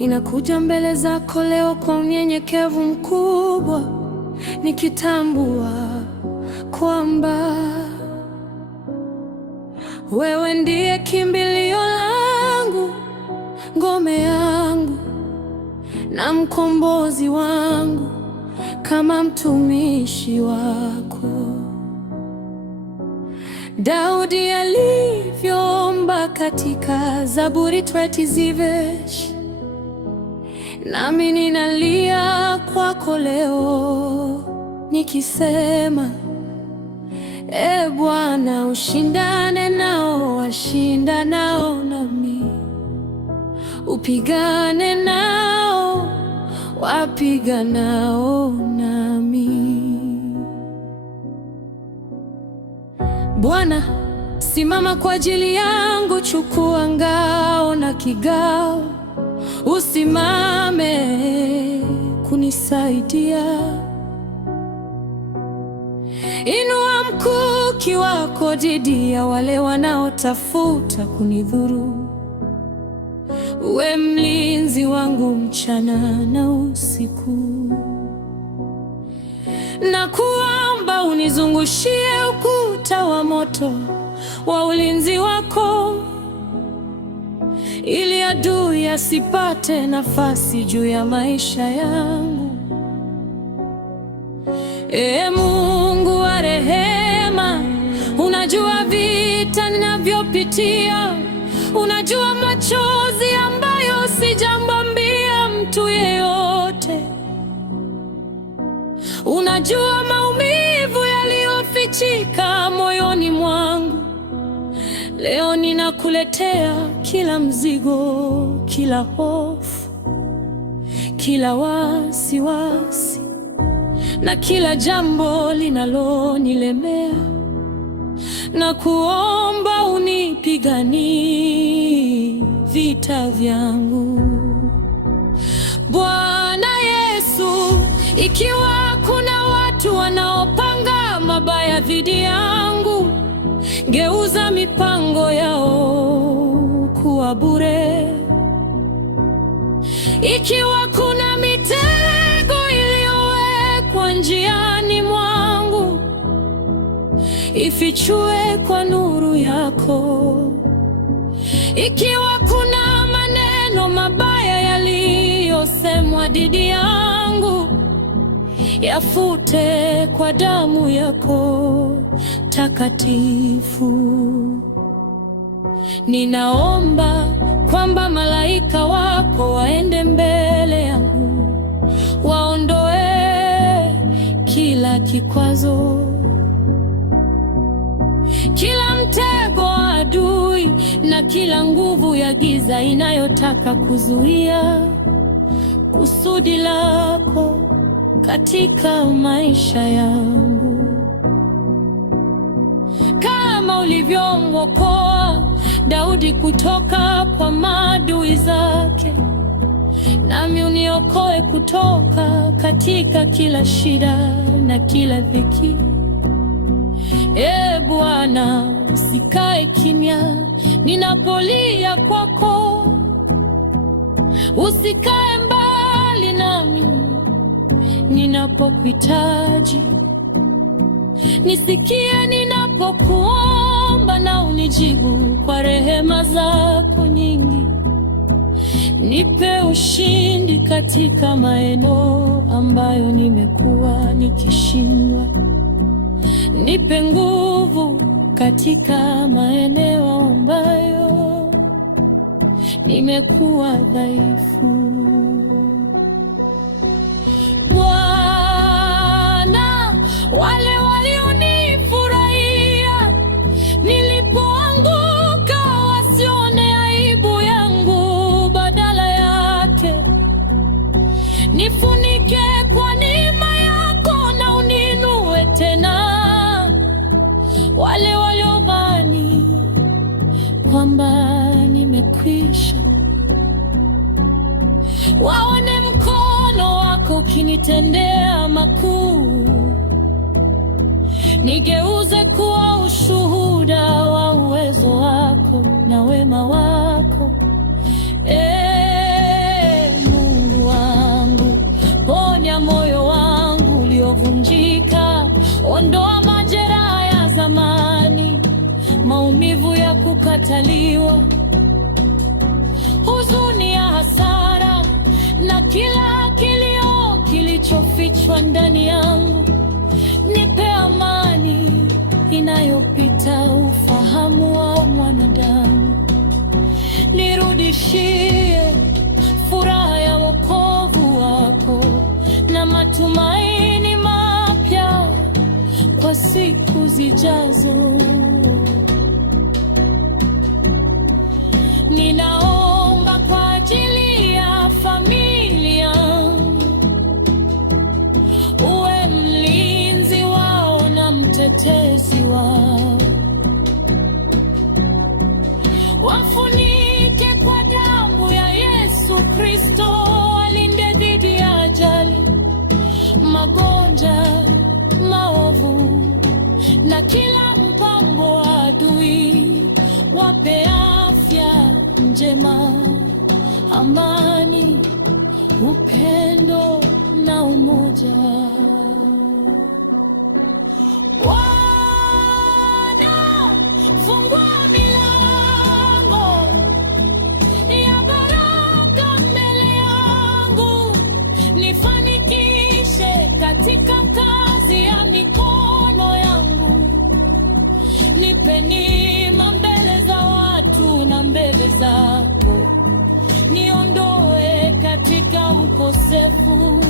Ninakuja mbele zako leo kwa unyenyekevu mkubwa, nikitambua kwamba wewe ndiye kimbilio langu, ngome yangu na mkombozi wangu, kama mtumishi wako Daudi alivyoomba katika Zaburi 20. Nami ninalia kwako leo nikisema, E Bwana, ushindane nao washindanao nami, upigane nao wapiganao nami. Bwana, simama kwa ajili yangu, chukua ngao na kigao, usimame kunisaidia. Inua mkuki wako dhidi ya wale wanaotafuta kunidhuru. Uwe mlinzi wangu mchana na usiku, na kuomba unizungushie ukuta wa moto wa ulinzi wako, ili adui asipate nafasi juu ya maisha yangu. Ee Mungu wa rehema, unajua vita ninavyopitia, unajua machozi ambayo sijamwambia mtu yeyote, unajua maumivu yaliyofichika moyoni mwangu. Leo ninakuletea kila mzigo, kila hofu, kila wasiwasi na kila jambo linalonilemea, na kuomba unipiganie vita vyangu. Bwana Yesu, ikiwa kuna watu wanaopanga mabaya dhidi yangu, geuza mipango yao kuwa bure. Ikiwa kuna mitego iliyowekwa njiani mwangu, ifichue kwa nuru yako. Ikiwa kuna maneno mabaya yaliyosemwa dhidi yangu, yafute kwa damu yako takatifu. Ninaomba kwamba malaika wako waende mbele yangu, waondoe kila kikwazo, kila mtego wa adui na kila nguvu ya giza inayotaka kuzuia kusudi lako katika maisha yangu. Kama ulivyomwokoa Daudi kutoka kwa maadui zake, nami uniokoe kutoka katika kila shida na kila dhiki. Ee Bwana, sikae kimya ninapolia kwako, usikae mbali nami ninapokuhitaji. Nisikie ninapokuomba na unijibu kwa rehema zako nyingi. Nipe ushindi katika maeneo ambayo nimekuwa nikishindwa. Nipe nguvu katika maeneo ambayo nimekuwa dhaifu. Bwana, wale walionifurahia nilipoanguka wasione aibu yangu, badala yake nifunike kwa neema yako na uninue tena. Wale waliodhani kwamba nimekwisha, waone mkono wako ukinitendea makuu. Nigeuze kuwa ushuhuda wa uwezo wako na wema wako. ondoa majeraha ya zamani, maumivu ya kukataliwa, huzuni ya hasara na kila kilio kilichofichwa ndani yangu. Nipe amani inayopita ufahamu wa mwanadamu, nirudishie furaha ya wokovu wako na matumaini mapya kwa siku zijazo. Ninaomba kwa ajili ya familia, uwe mlinzi wao na mtetezi wao. Wafunike kwa damu ya Yesu Kristo, walinde dhidi ya ajali, magonjwa, maovu na kila mpango wa adui. Wape afya njema, amani, upendo na umoja. Bwana, fungua milango ya baraka mbele yangu, nifanikishe katika kazi ya mikono yangu. Nipe neema mbele za watu na mbele zako, niondoe katika ukosefu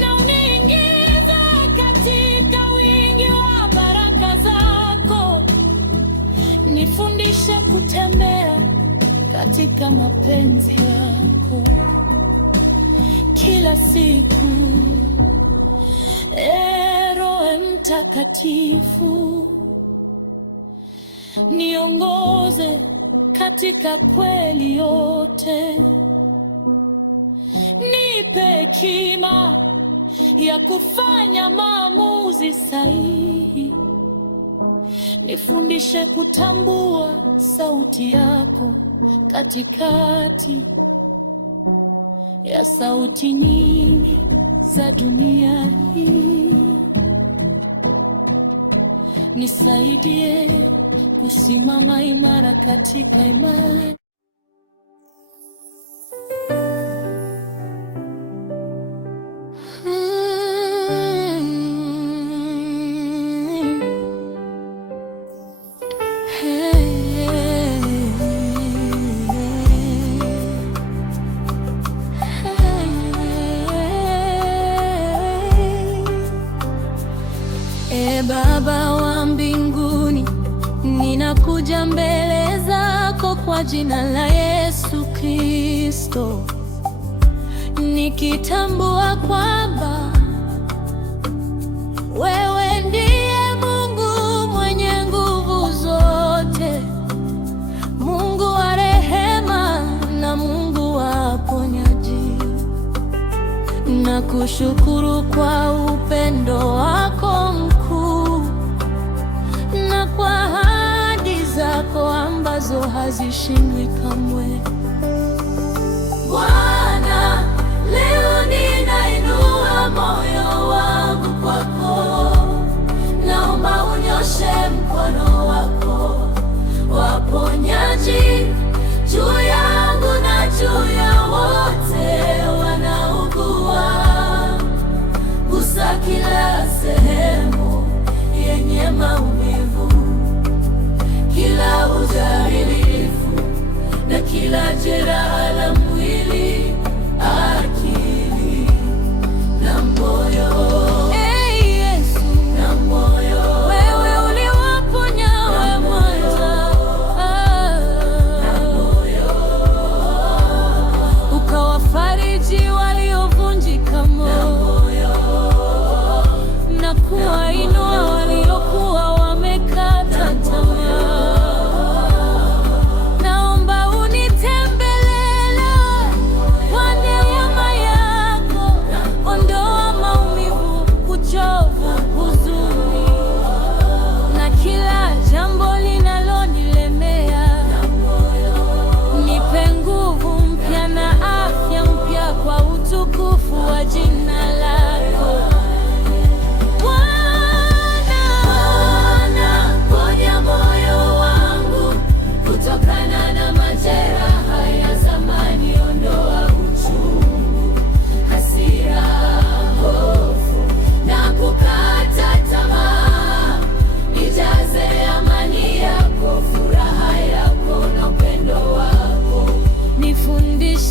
na uniingize katika wingi wa baraka zako. Nifundishe kutembea katika mapenzi yako kila siku. Roho Mtakatifu, niongoze katika kweli yote. Nipe hekima ya kufanya maamuzi sahihi. Nifundishe kutambua sauti yako katikati ya sauti nyingi za dunia hii. Nisaidie kusimama imara katika imani. Baba wa mbinguni, ninakuja mbele zako kwa jina la Yesu Kristo, nikitambua kwamba wewe ndiye Mungu mwenye nguvu zote, Mungu wa rehema na Mungu wa uponyaji. Nakushukuru kwa upendo wako mkuu na kwa ahadi zako ambazo hazishindwi kamwe. Bwana, leo ninainua moyo wangu kwako, naomba unyoshe mkono wako wa uponyaji juu yangu na juu ya wote wanaougua. Gusa kila sehemu yenye maumivu, kila udhalifu na kila jeraha la mwili.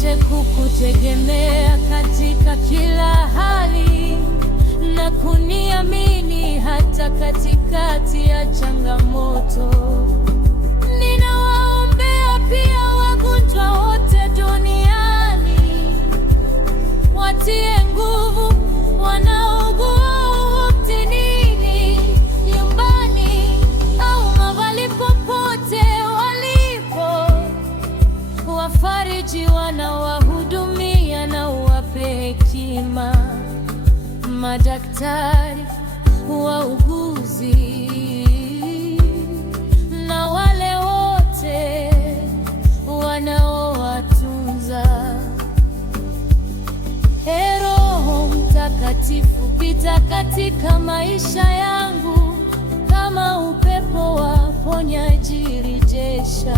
Asante kukutegemea katika kila hali na kuniamini hata katikati ya changamoto. Ninawaombea pia wagonjwa wote duniani, watie nguvu wanaougua hospitalini, nyumbani au mahali popote walipo. Wafariji wanaowahudumia na uwape hekima madaktari, wauguzi na wale wote wanaowatunza. Ee Roho Mtakatifu, pita katika maisha yangu kama upepo wa ponyaji. Rejesha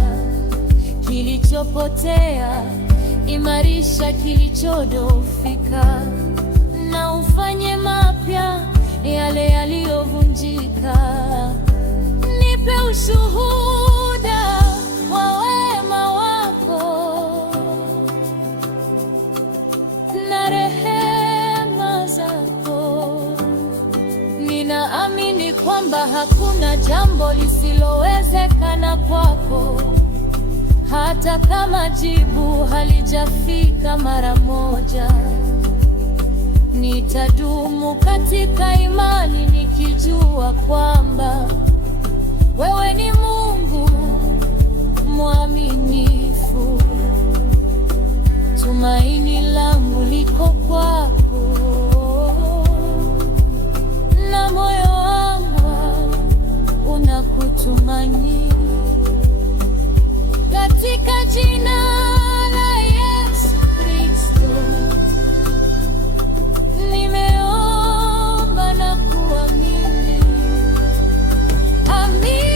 kilichopotea, imarisha kilichodhoofika, na ufanye mapya yale yaliyovunjika. Nipe ushuhuda wa wema wako na rehema zako. Ninaamini kwamba hakuna jambo lisilowezekana kwako, hata kama jibu halijafika mara moja. Nitadumu katika imani nikijua kwamba wewe ni Mungu mwaminifu. Tumaini langu liko kwako na moyo wangu unakutumaini. Katika jina la Yesu Kristo nimeomba na kuamini. Amina.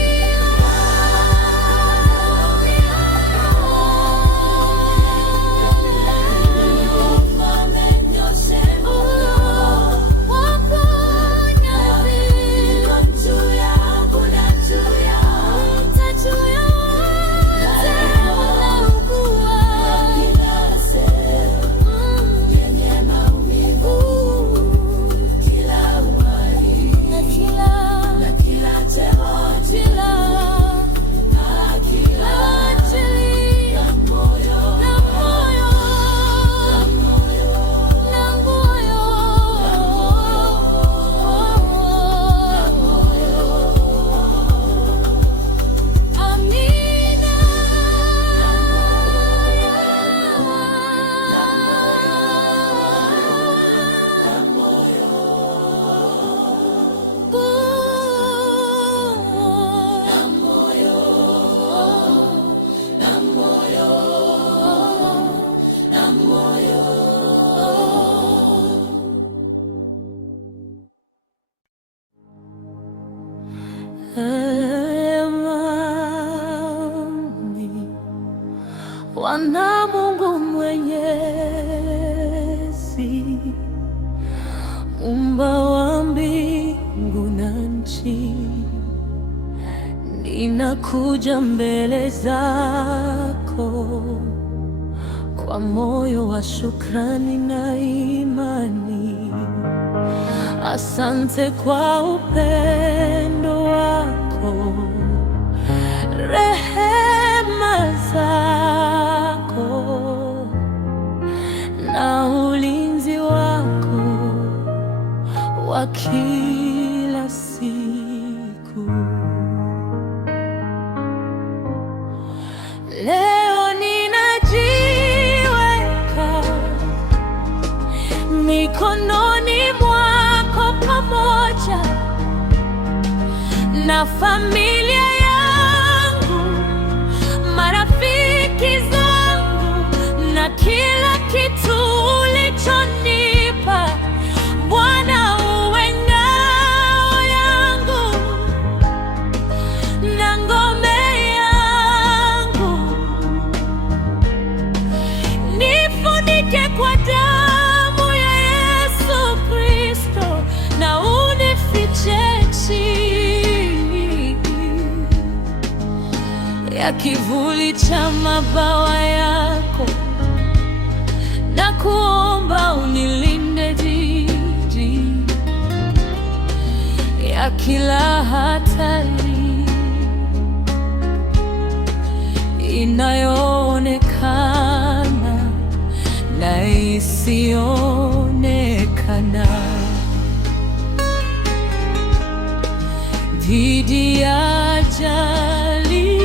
Bwana Mungu Mwenyezi, Muumba wa mbingu na nchi, ninakuja mbele zako kwa moyo wa shukrani na imani. Asante kwa upendo wako, rehema zako na ulinzi wako wa kila siku. Leo ninajiweka mikononi mwako pamoja na familia yangu, marafiki zangu na kila kitu ulichonipa. Bwana, uwe ngao yangu na ngome yangu, nifunike kwa damu ya Yesu Kristo na unifiche chini ya kivuli cha mabawa yako. na kuomba unilinde dhidi ya kila hatari inayoonekana na isiyoonekana, dhidi ya ajali,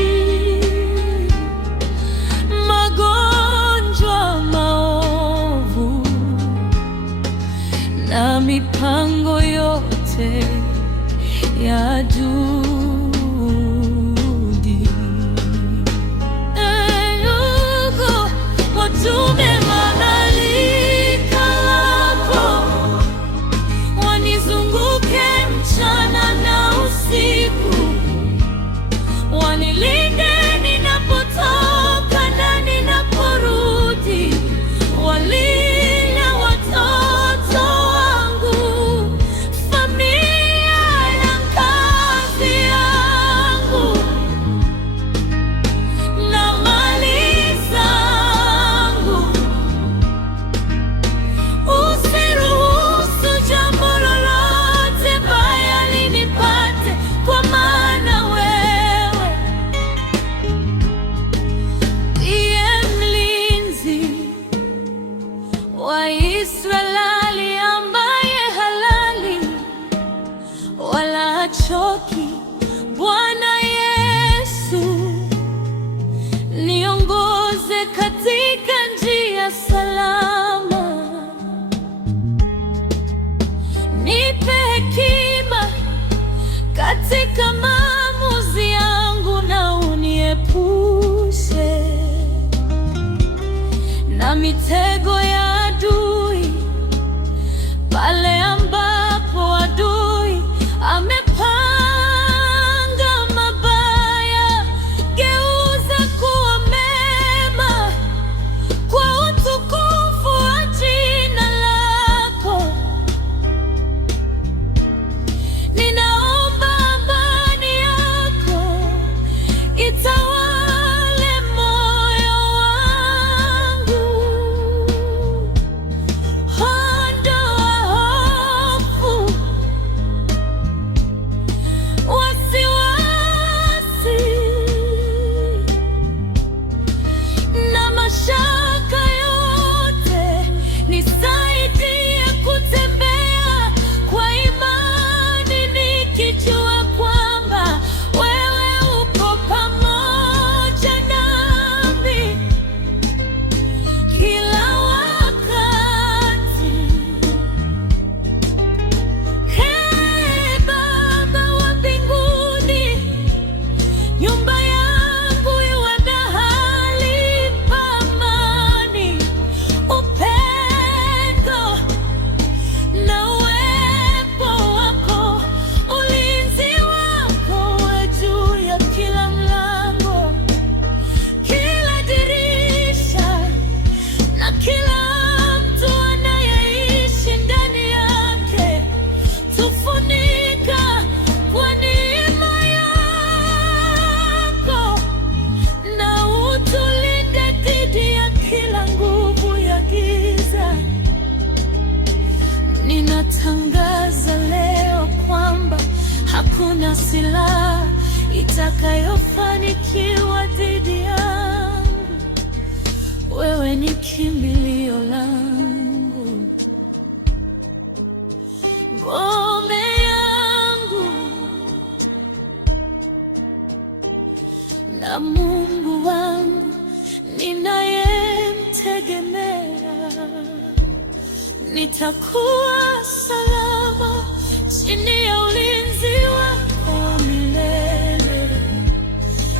magonjwa maovu na mipango yote ya adui. Watume malaika wako wanizunguke mchana na usiku, wanilinde ninapotoka na ninaporudi, walinde watoto wangu, familia na kazi yangu na mali zangu. Usiruhusu jambo lolote baya linipate, kwa maana wewe ndiye mlinzi wa Israeli, ambaye halali wala hachoki. Bwana Yesu, niongoze katika njia salama, nipe hekima katika maamuzi yangu, na uniepushe na mitego ya adui, pale ambapo adui amepanga mabaya, geuza kuwa mema kwa utukufu wa jina lako. Ninaomba amani yako itawale moyo wangu, ondoa hofu, wasiwasi na mashaka yote. Nisaidie kutembea kwa imani, nikijua kwamba wewe uko pamoja nami kila wakati. Ee Baba wa mbinguni, nyumba yangu iwe mahali pa amani, upendo na uwepo wako, ulinzi wako uwe juu ya kila mlango, kila dirisha na kila mtu anayeishi ndani yake. Tufunika kwa neema yako na utulinde dhidi ya kila nguvu ya giza. Ninatangaza leo kwamba hakuna silaha itakayofanikiwa dhidi yangu. Wewe ni kimbilio langu, ngome yangu na Mungu wangu ninayemtegemea. Nitakuwa salama chini ya ulinzi wako wa milele,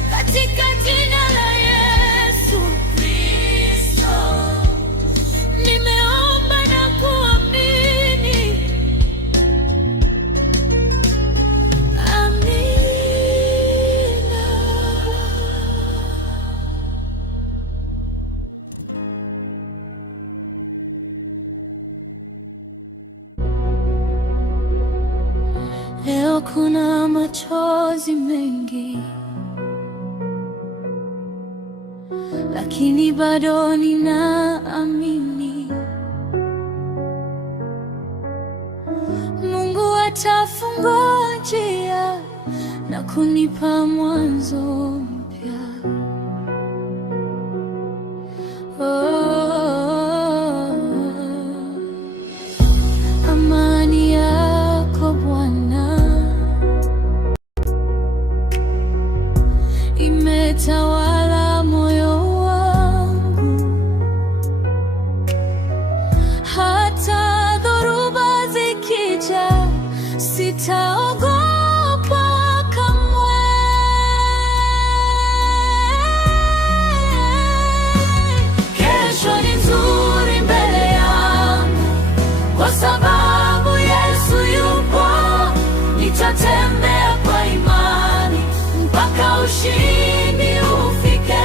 katika jina la Yesu Kristo nimeomba na kuamini. Amina. Leo kuna machozi mengi, lakini bado ninaamini kunifungua njia na kunipa mwanzo mpya. Amani yako Bwana imetawala moyo wangu, hata dhoruba zikija sitaogopa kamwe. Kesho ni nzuri mbele yangu, kwa sababu Yesu yupo. Nitatembea kwa imani mpaka ushindi ufike.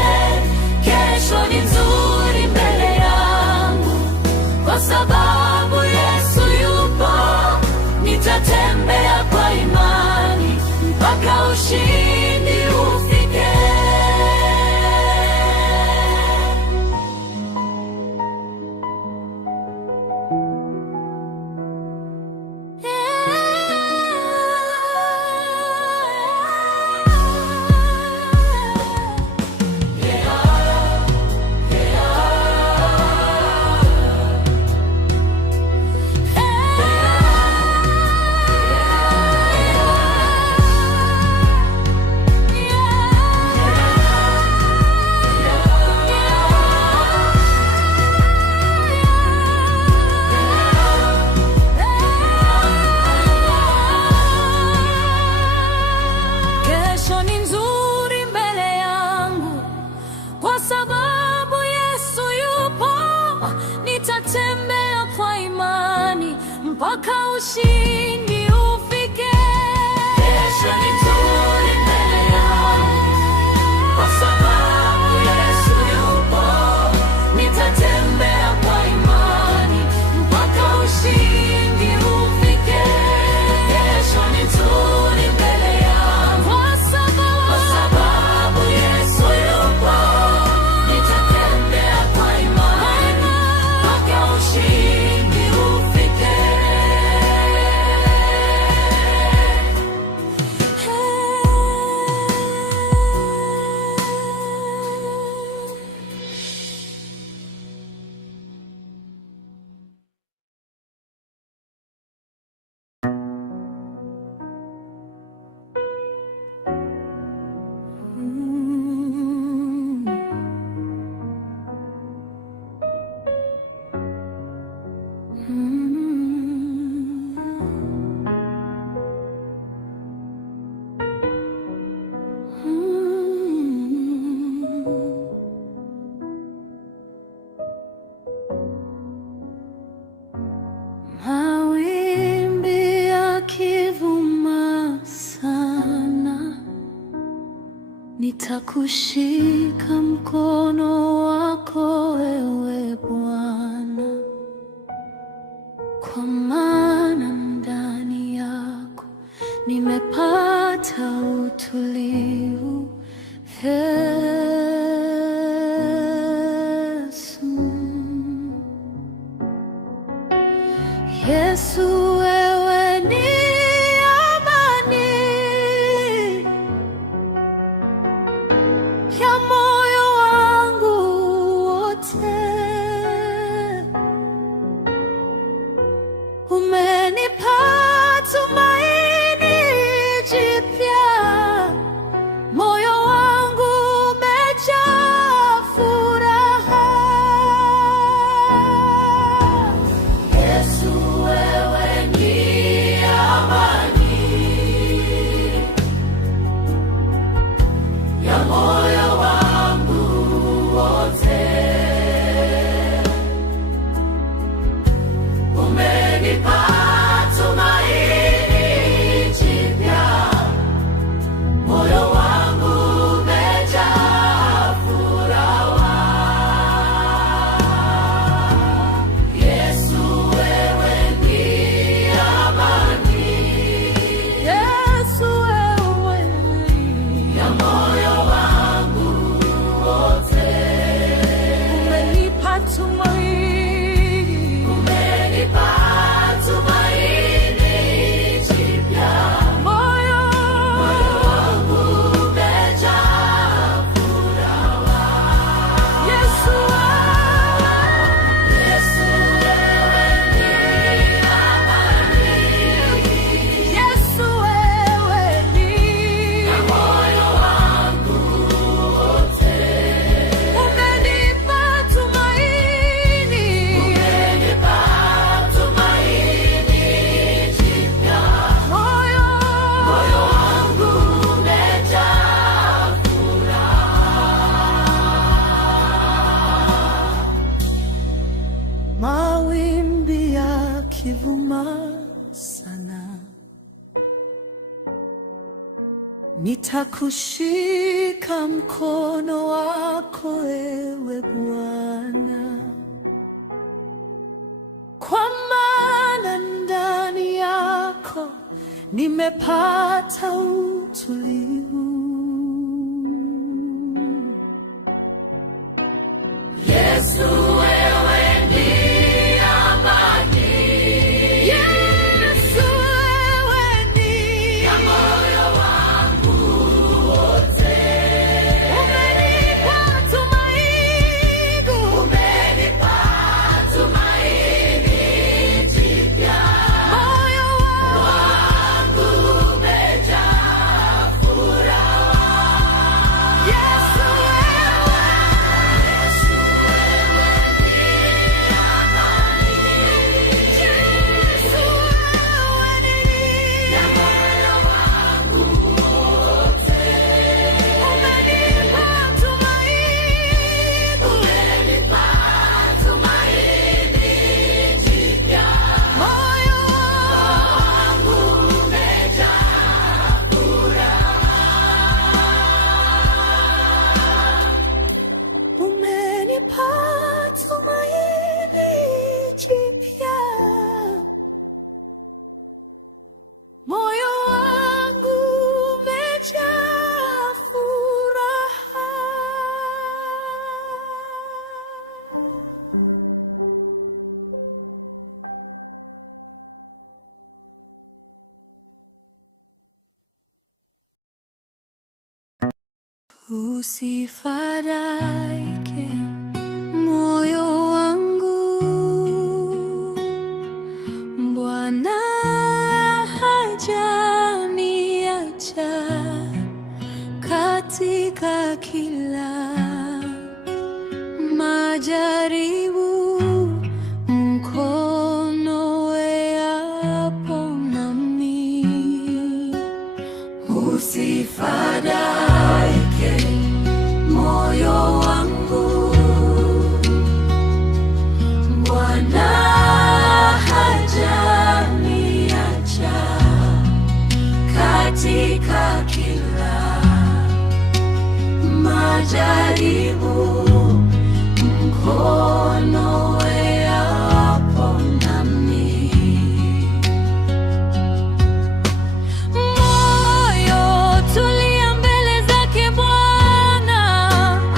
Kesho ni nzuri mbele yangu, kwa sababu Yesu yupo. Nitatembea kwa imani mpaka ushindi ufike. Kesho ni nzuri mbele yangu, kwa sababu Yesu yupo. Nitatembea kwa imani mpaka ushindi ufike. Kesho ni nzuri mbele yangu, kwa sababu Yesu yupo. Nitatembea kwa imani mpaka ushindi ufike. Kesho ni nzuri mbele yangu, kwa sababu Yesu yupo. Nitatembea kwa imani mpaka ushindi ufike. Mawimbi yakivuma sana, nitakushika mkono wako wewe Bwana, kwa maana ndani yako nimepata utulivu. Yesu, wewe ni amani ya moyo wangu wote. Umenipa tumaini jipya, moyo wangu umejaa furaha. Yesu, wewe Nitakushika mkono wako ewe Bwana, kwa maana ndani yako nimepata utulivu. Yesu, wewe ndiye amani. Yesu, wewe ndiye moyo wangu wote. Umenipa tumaini, umenipa tumaini jipya. Moyo wangu umejaa furaha. Yesu, usifadhaike moyo wangu, Bwana hajaniacha katika kila majaribu. Mkono wepo nami, usifadhaike moyo wangu, Bwana hajaniacha katika kila majaribu. Mkono wepo nami. Moyo tulia mbele zake Bwana,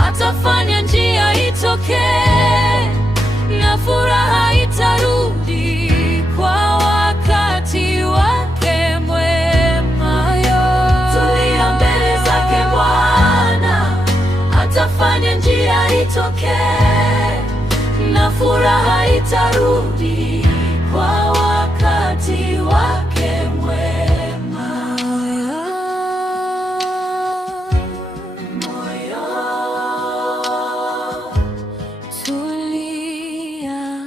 atafanya njia itokee na furaha itarudi kwa wakati wake mwema. Tulia mbele zake Bwana, atafanya njia itokee na furaha itarudi kwa wakati wake mwema. Moyo tulia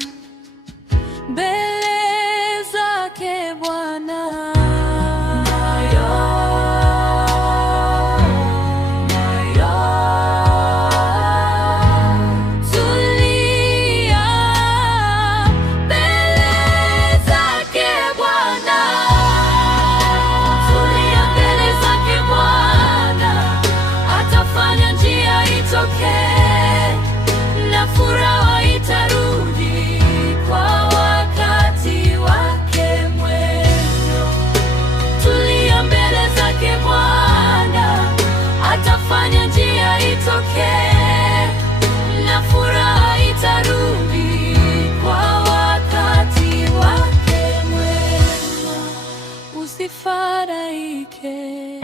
mbele zake Bwana. Na furaha itarudi kwa wakati wake mwema. Tulia mbele zake Bwana, atafanya njia itokee na furaha itarudi kwa wakati wake mwema. Usifadhaike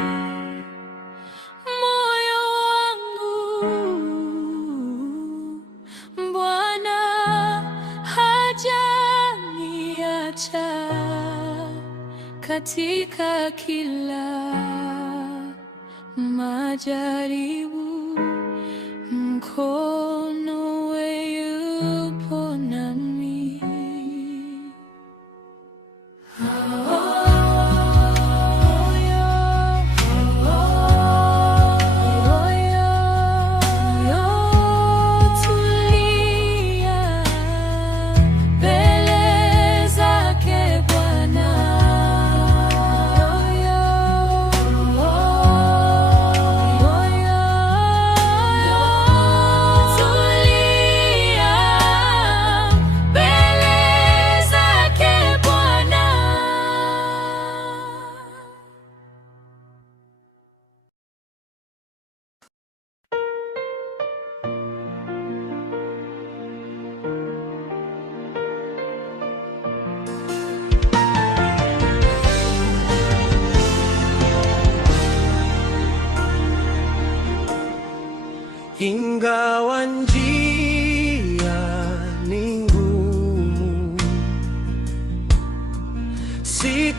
katika kila majaribu. Mkono yupo nami. Oh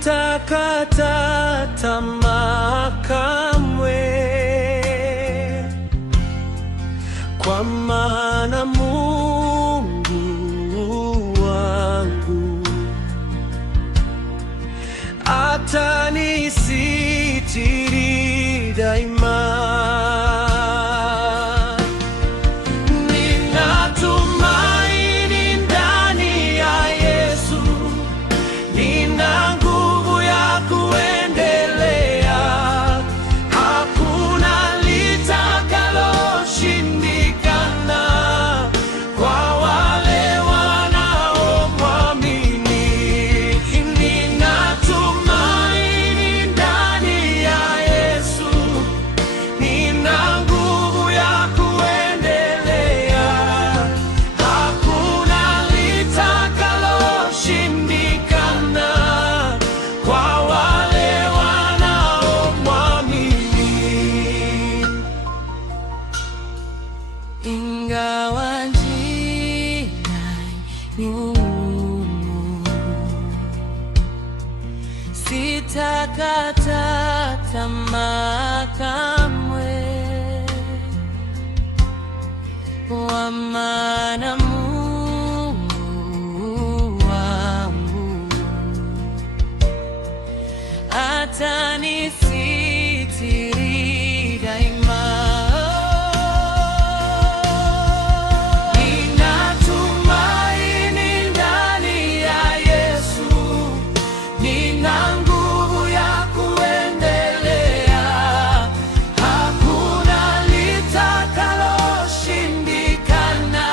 sitakata tamaa kamwe, kwa maana Mungu wangu atanisitiri daima. Ingawa njia ngumu, sitakata tamaa kamwe, kwa maana Mungu wangu atanisitiri daima. Hakuna litakaloshindikana.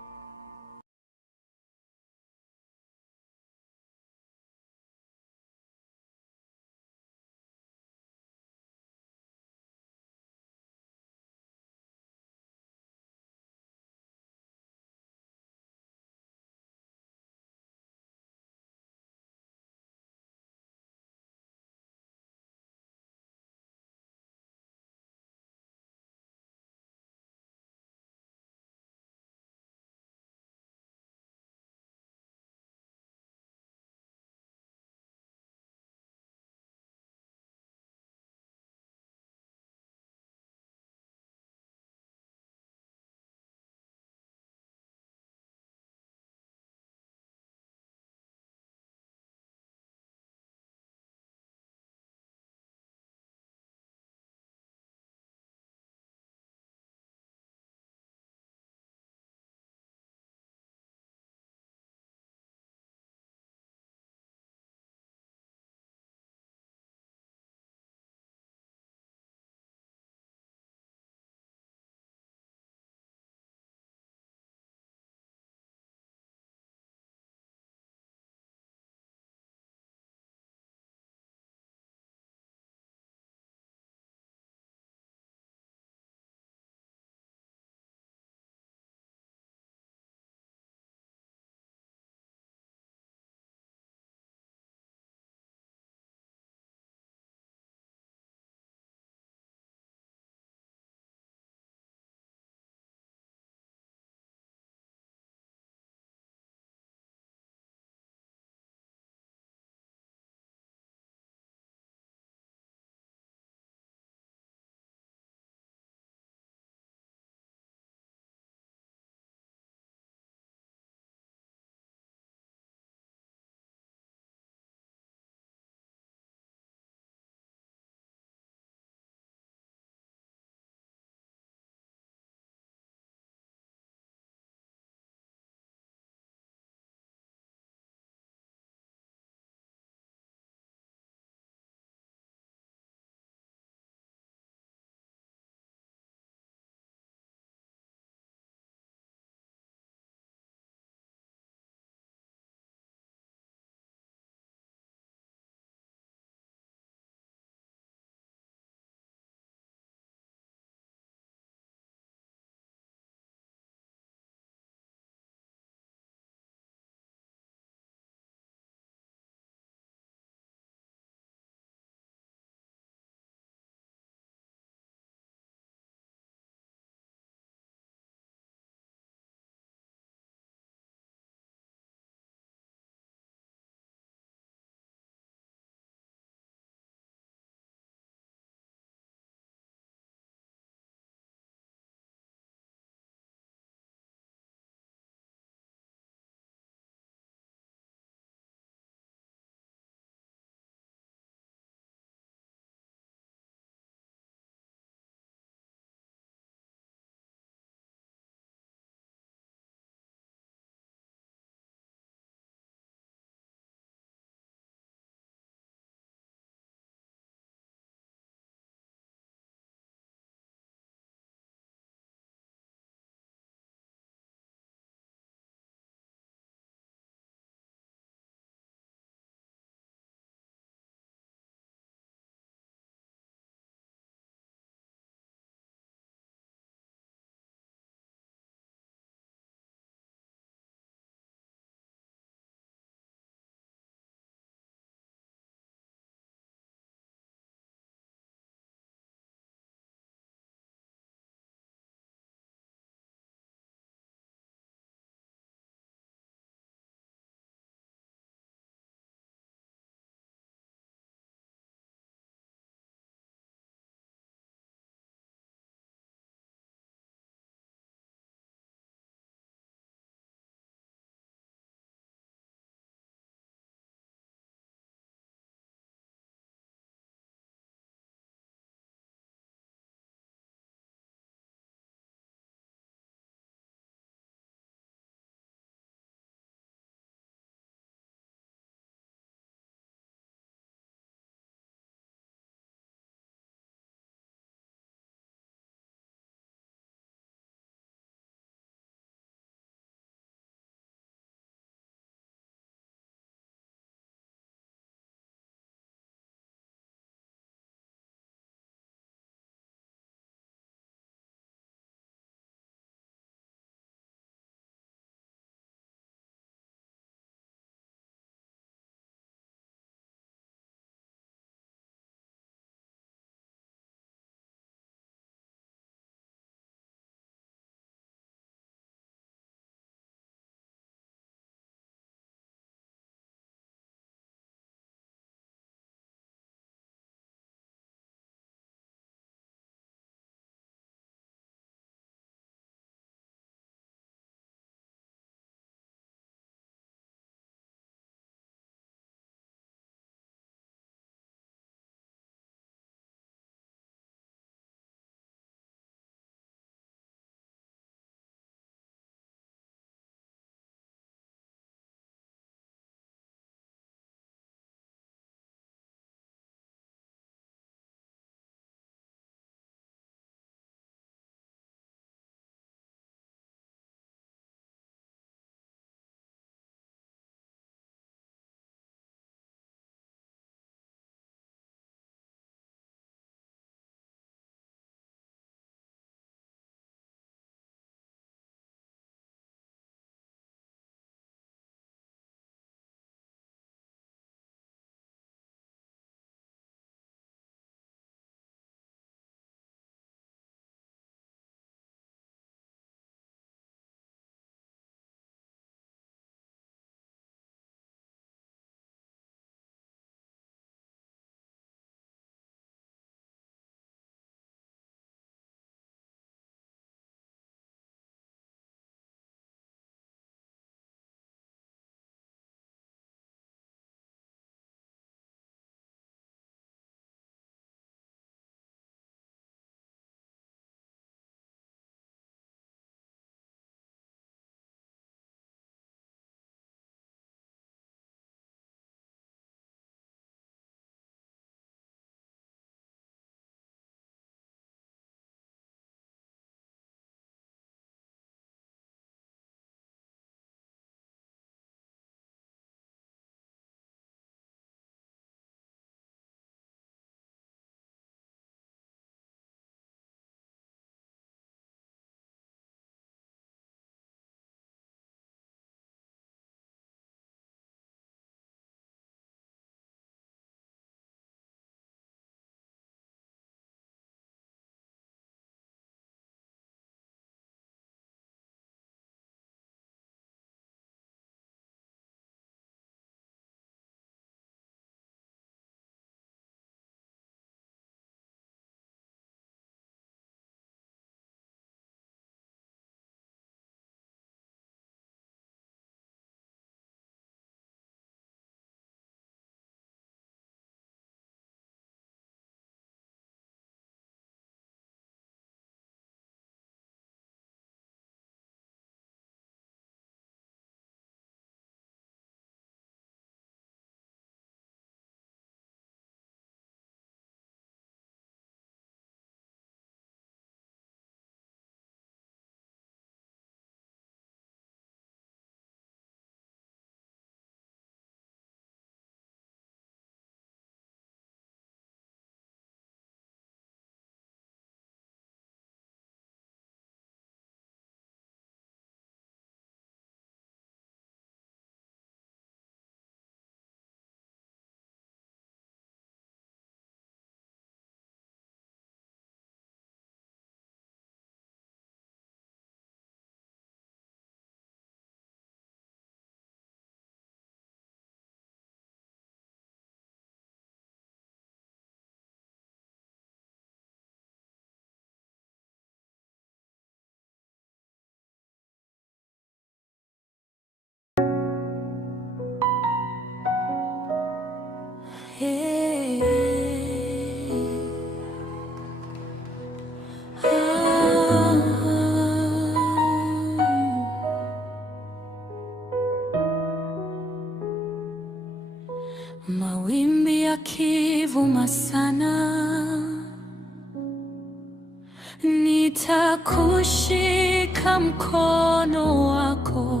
Nitakushika mkono wako,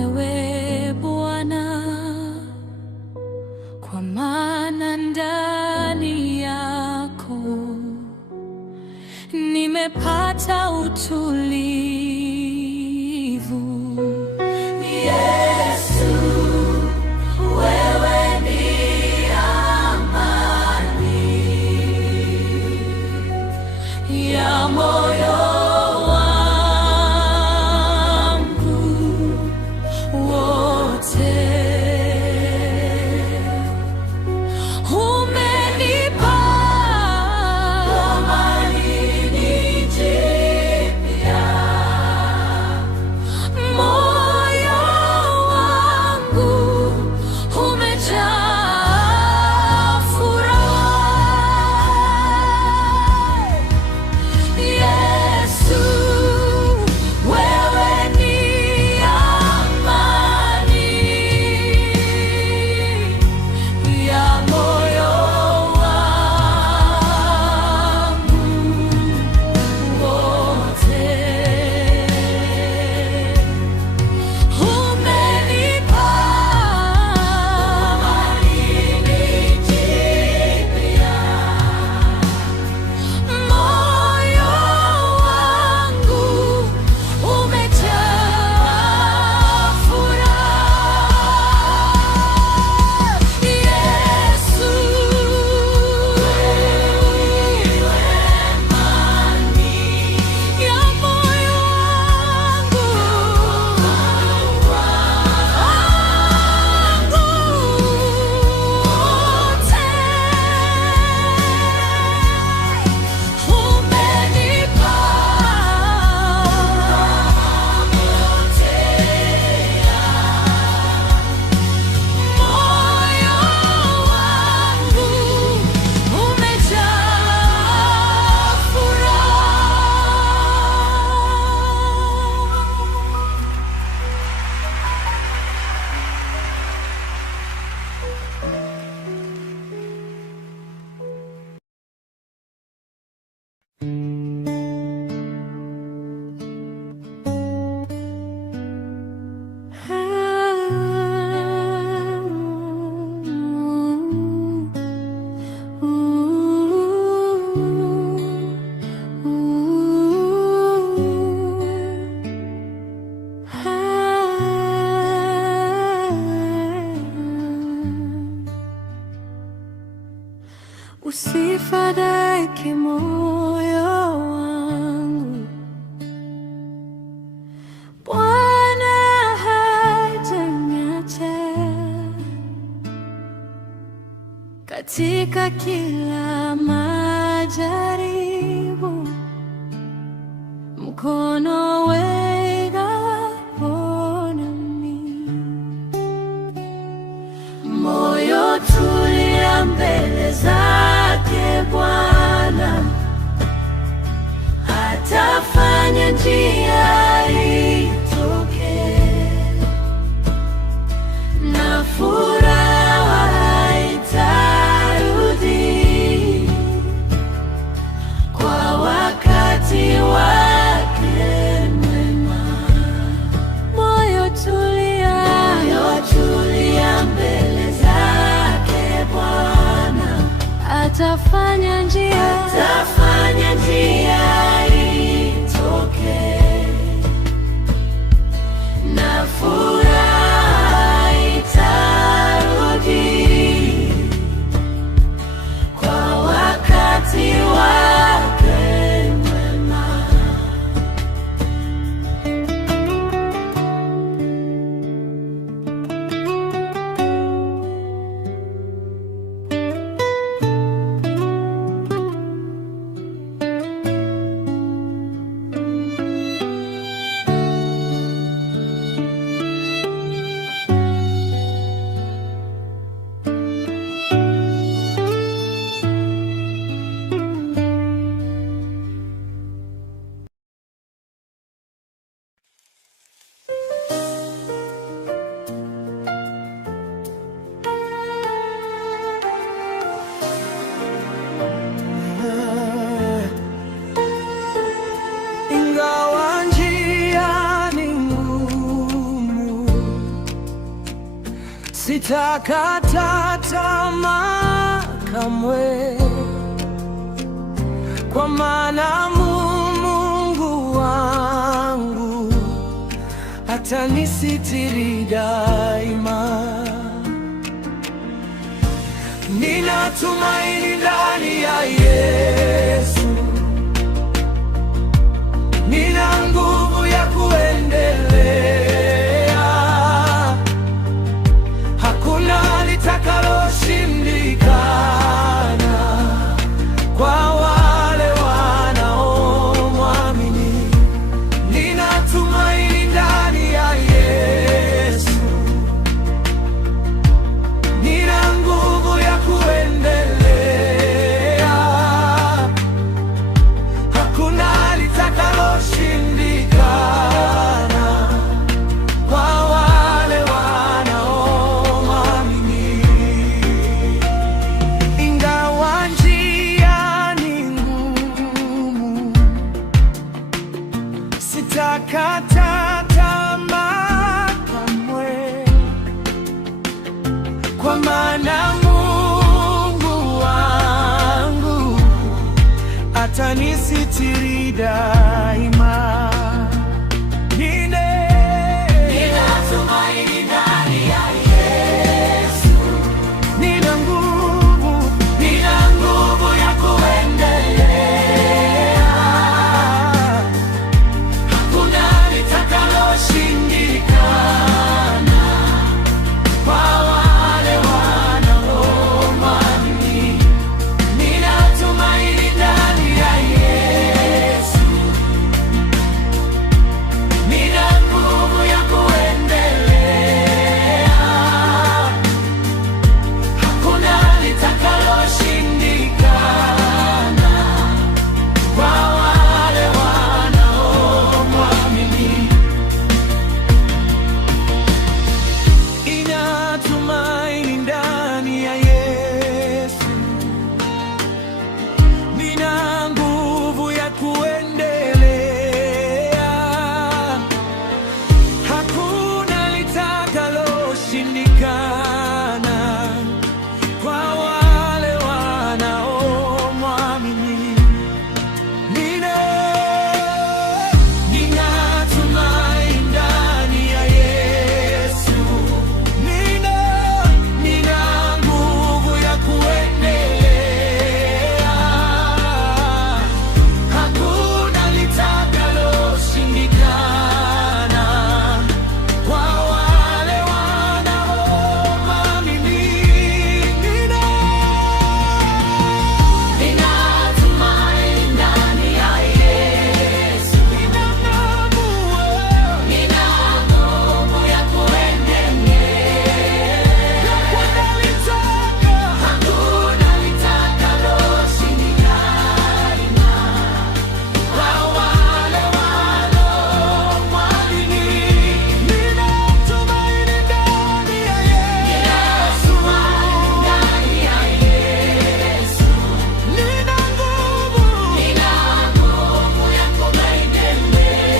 ewe Bwana, kwa maana ndani yako nimepata utulivu. Yesu, wewe ni amani ya moyo wangu wote. Umenipa tumaini jipya, moyo wangu umejaa furaha. Yesu, wewe ni amani ya moyo wangu wote. Umenipa tumaini jipya, moyo wangu umejaa furaha. Yesu, wewe amani ya moyo wangu wote. Umenipa moyo wangu umejaa Usifadhaike moyo wangu, Bwana hajaniacha. Katika kila majaribu, mkono wako nami. Moyo tulia mbele zake Bwana, atafanya njia itoke, na furaha itarudi kwa wakati wake mwema. Moyo tulia mbele zake Bwana, atafanya njia itoke, na furaha itarudi kwa wakati wake mwema. Sitakata tamaa kamwe, kwa maana Mungu wangu atanisitiri daima. Nina tumaini ndani ya Yesu, nina nguvu ya kuendelea. Hakuna litakaloshindikana kwa wale wanaomwamini. Nina tumaini ndani ya Yesu, nina nguvu ya kuendelea. Hakuna litakaloshindikana kwa wale wanaomwamini. Ingawa njia ni ngumu, sitakata tamaa kamwe, kwa maana Mungu wangu atanisitiri daima. Nina tumaini ndani ya Yesu, nina nguvu ya kuendelea. Hakuna litakaloshindikana kwa wale wanaomwamini. Nina tumaini ndani ya Yesu, nina nguvu ya kuendelea. Hakuna litakaloshindikana kwa wale wanaomwamini. Ina tumaini ndani ya Yesu, nina nguvu ya kuendelea. Hakuna litakaloshindikana kwa wale wanaomwamini. Nina tumaini ndani ya Yesu, nina nguvu ya kuendelea. Hakuna litakaloshindikana kwa wale wanaomwamini. Nina tumaini ndani ya Yesu, nina nguvu ya kuendelea. Hakuna litakaloshindikana kwa wale wanaomwamini. Nina tumaini ndani ya Yesu, nina nguvu ya kuendelea.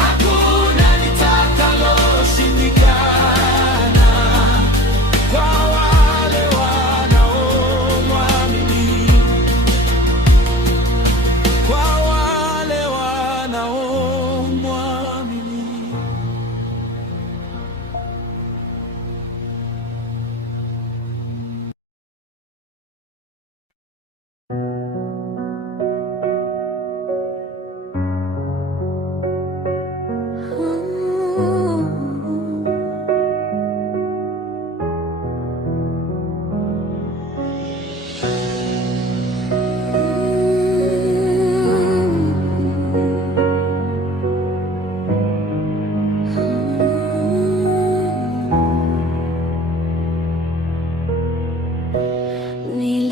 Hakuna litakaloshindikana kwa wale wanaomwamini, kwa wale wanaomwamini.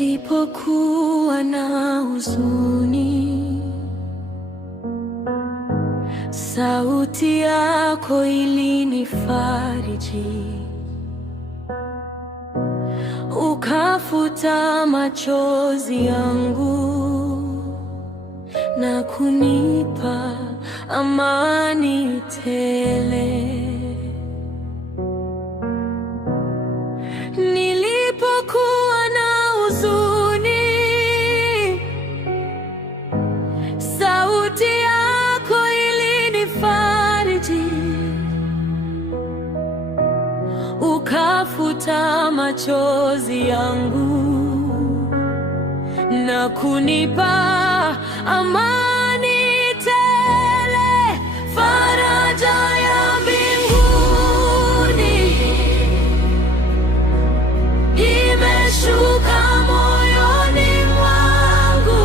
Nilipokuwa na huzuni, sauti yako ilinifariji, ukafuta machozi yangu na kunipa amani tele. machozi yangu na kunipa amani tele, faraja ya mbinguni imeshuka moyoni mwangu.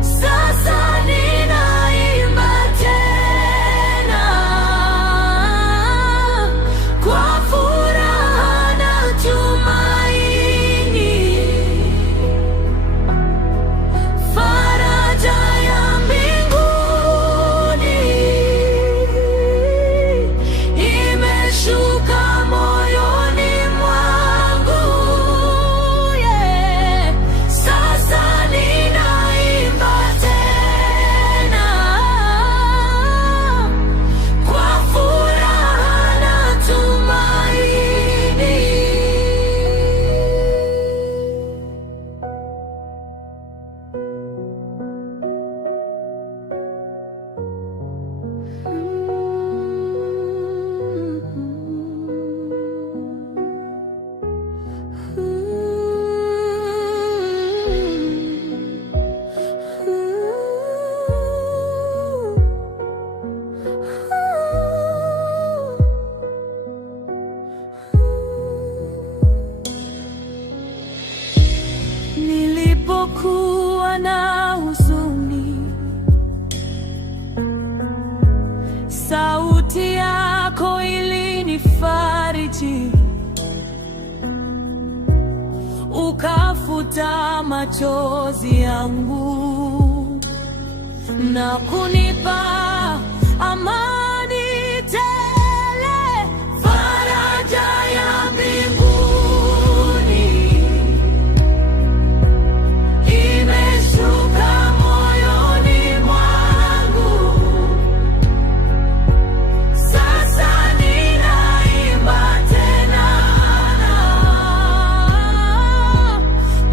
Sasa ninaimba tena kwa furaha na tumaini. Faraja ya mbinguni imeshuka moyoni mwangu, yeah. Sasa ninaimba tena kwa furaha na tumaini. Nilipokuwa na huzuni, sauti yako ilinifariji, ukafuta machozi yangu na kunipa amani tele, faraja ya mbinguni imeshuka moyoni mwangu. Sasa ninaimba tena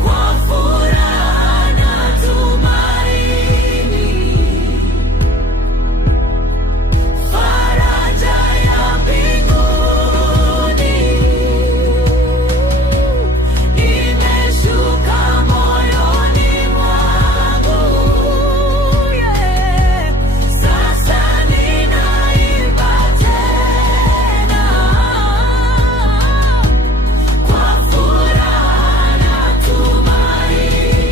kwa furaha na tumaini. Faraja ya mbinguni imeshuka moyoni mwangu, yeah. Sasa ninaimba tena kwa furaha na tumaini.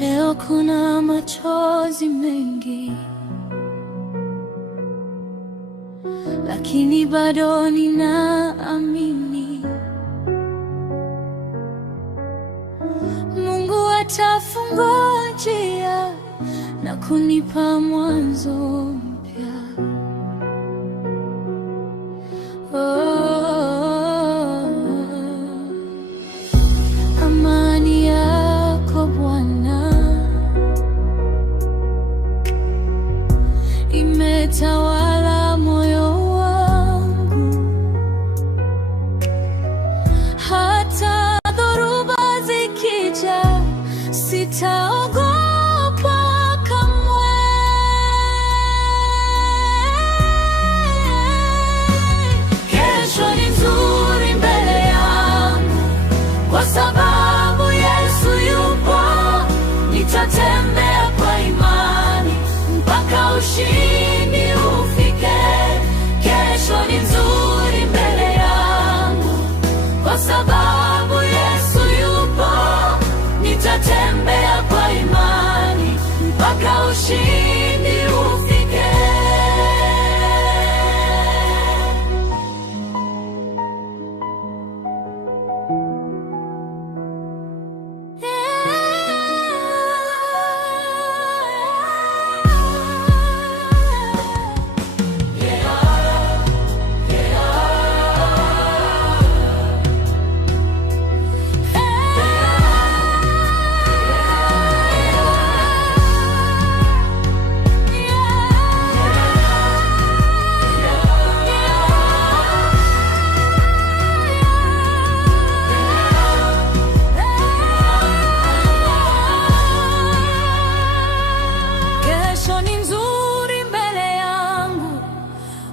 Leo kuna machozi mengi, lakini bado ninaamini Mungu atafungua njia na kunipa mwanzo mpya. Amani yako Bwana imetawala moyo wangu, hata dhoruba zikija sitaogopa kamwe.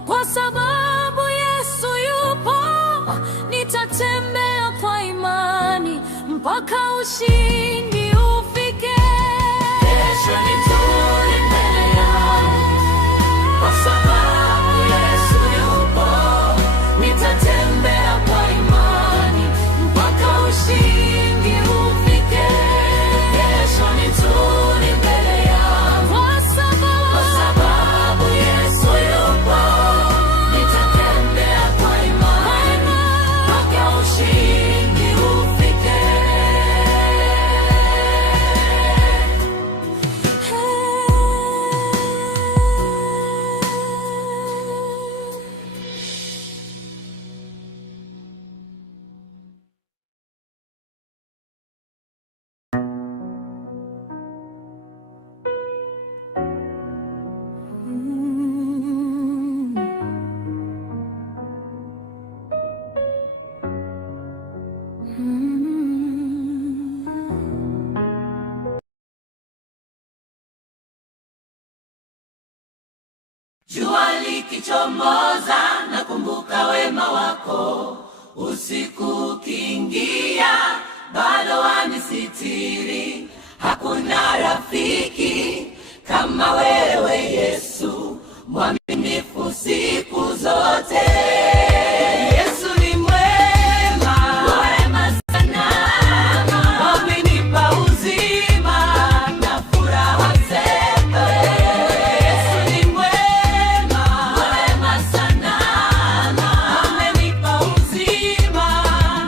Kwa sababu Yesu yupo, nitatembea kwa imani mpaka ushindi ufike. Kesho ni nzuri mbele yangu, kwa sababu Yesu yupo, nitatembea kwa imani mpaka ushindi ufike. Kesho ni nzuri mbele yangu, kwa sababu Yesu yupo, nitatembea kwa imani mpaka ushindi ufike. Jua likichomoza nakumbuka wema wako, usiku ukiingia bado wanisitiri. Hakuna rafiki kama wewe Yesu, mwaminifu siku zote. Yesu ni mwema, mwema sana, amenipa uzima na furaha tele. Yesu ni mwema, mwema sana, amenipa uzima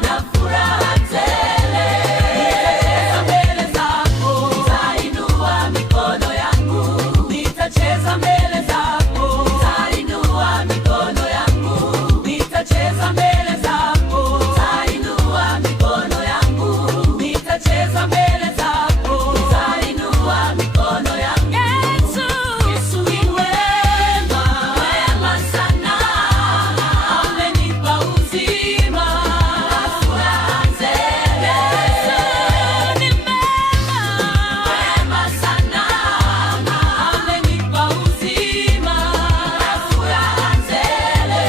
na furaha tele. Nitacheza mbele zako, nitainua mikono yangu. Nitacheza mbele zako, nitainua mikono yangu. Nitacheza mbele zako, nitainua mikono yangu. Yesu ni mwema, mwema sana, amenipa uzima na furaha tele. Yesu ni mwema sana, amenipa uzima na furaha tele.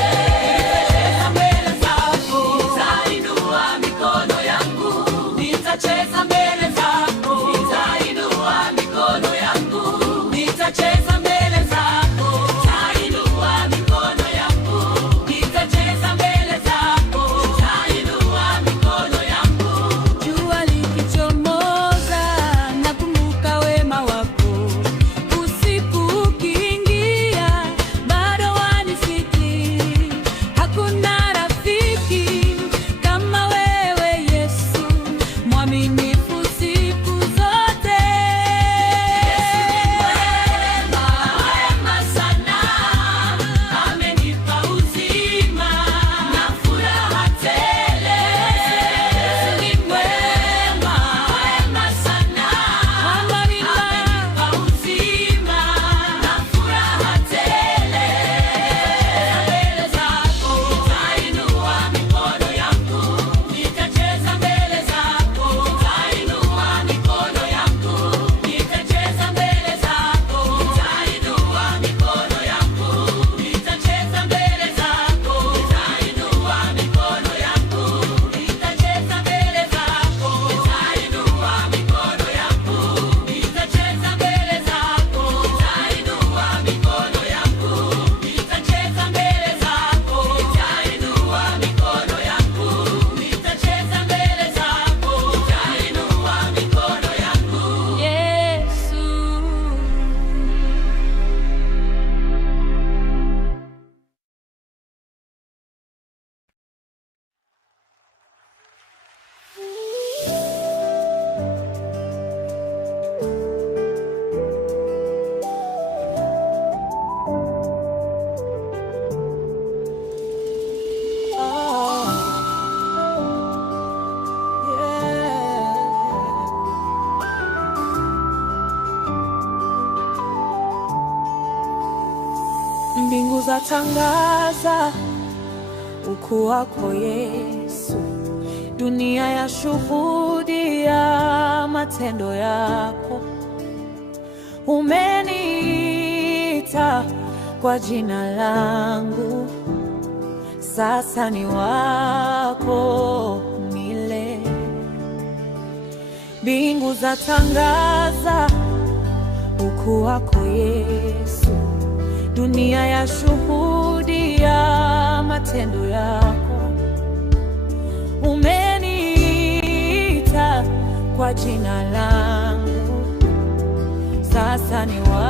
Nitacheza mbele zako, nitainua mikono yangu. Nitacheza mbele zako, nitainua mikono yangu. Nitacheza mbele zako, nitainua mikono yangu. Jua likichomoza nakumbuka wema wako, usiku ukiingia bado wanisitiri. Hakuna rafiki kama wewe Yesu, mwaminifu siku zote. Mwema, mwema sana, amenipa uzima na furaha tele. Yesu ni mwema, mwema sana, amenipa uzima na furaha tele. Mbele zako, nitainua mikono yangu. Nitacheza mbele zako, nitainua mikono yangu. Nitacheza mbele zako, nitainua mikono yangu. Nitacheza mbele zako, nitainua mikono yangu. Nitacheza mbele zako, nitainua mikono yangu. Nitacheza mbele zako, nitainua mikono yangu. Nitacheza mbele zako, nitainua mikono yangu. Nitacheza mbele zako, nitainua mikono yangu. Yesu. Mbingu zatangaza ukuu wako Yesu, dunia yashuhudia matendo yako. Umeniita kwa jina langu, sasa ni wako milele. Mbingu zatangaza ukuu wako Yesu, dunia yashuhudia matendo yako. Umeniita kwa jina langu, sasa ni wako